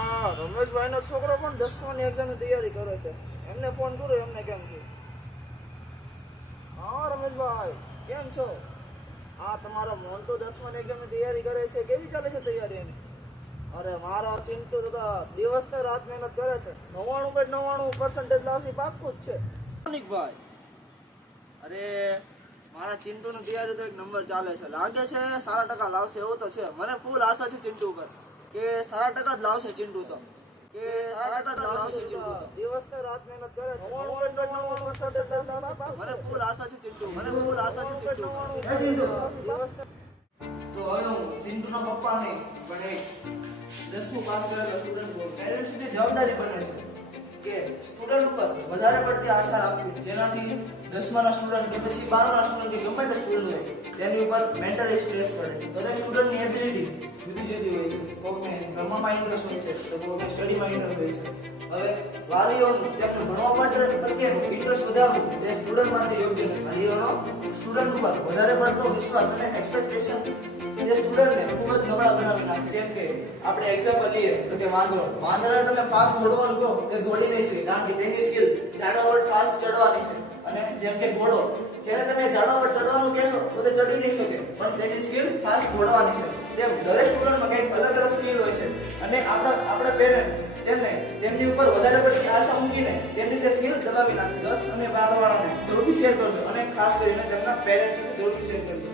આ રમેશભાઈ નો છોકરો પણ 10માની એક્ઝામની તૈયારી કરે છે. એમને ફોન કરો, એમને કેમ છે. હા રમેશભાઈ, કેમ છો? હા, તમારો મોન તો 10માની એક્ઝામની તૈયારી કરે છે. કેવી ચાલે છે તૈયારી એની? અરે મારો ચિંટુ તો દિવસ ને રાત મહેનત કરે છે. 99.99% લાવશે, પાક્કું જ છે. ભાઈ, અરે મારા ચિંટુની તૈયારી તો એક નંબર ચાલે છે. લાગે છે સારા ટકા લાવશે એવું તો છે. મને ફૂલ આશા છે ચિંટુ ઉપર કે સારા ટકા જ લાવશે ચિંટુ તો. કે સારા ટકા જ લાવશે ચિંટુ તો. દિવસ ને રાત મહેનત કરે છે. 99.99% મને ફૂલ આશા છે ચિંટુ. મને ફૂલ આશા છે ચિંટુ. દિવસ તો હવે હું ચિંટુનો પપ્પા નહીં પણ એક 10મું પાસ કરેલો સ્ટુડન્ટ પેરેન્ટ્સની જવાબદારી બને છે કે સ્ટુડન્ટ ઉપર વધારે પડતી આશા રાખવી, જેનાથી 10માના સ્ટુડન્ટ કે પછી 12ના સ્ટુડન્ટ કે ગમે તે સ્ટુડન્ટ હોય તેની ઉપર મેન્ટલી સ્ટ્રેસ પડે છે. દરેક સ્ટુડન્ટની એબિલિટી જુદી જુદી હોય છે. કોઈને રમવામાં ઇન્ટરેસ્ટ હોય છે તો કોઈને સ્ટડીમાં ઇન્ટરેસ્ટ હોય છે. હવે વાલીઓનું તેમને ભણવા માટે પ્રત્યેનું ઇન્ટરેસ્ટ વધારવું એ સ્ટુડન્ટ માટે યોગ્ય નથી. વાલીઓનો સ્ટુડન્ટ ઉપર વધારે પડતો વિશ્વાસ અને એક્સપેક્ટેશન એ સ્ટુડન્ટને ખૂબ જ નબળા બનાવી નાખે. જેમ કે આપણે એક્ઝામ્પલ લઈએ તો કે વાંદરાને તમે ફાસ્ટ દોડવાનું કહો તે દોડી નહીં શકે, કારણ કે તેની સ્કિલ ઝાડા પર ફાસ્ટ ચડવાની છે. અને જેમ કે ઘોડો, જ્યારે તમે ઝાડા પર ચડવાનું કહેશો તો તે ચડી નહીં શકે, પણ તેની સ્કિલ ફાસ્ટ દોડવાની છે. તેમ દરેક સ્ટુડન્ટમાં કંઈક અલગ અલગ સ્કિલ હોય છે અને આપણા પેરેન્ટ્સ તેમને તેમની ઉપર વધારે પડતી આશા મૂકીને તેમની તે સ્કિલ દબાવી નાખે. 10 અને 12 વાળાને જરૂરથી શેર કરજો અને ખાસ કરીને તેમના પેરેન્ટ્સ સાથે જરૂરથી શેર કરજો.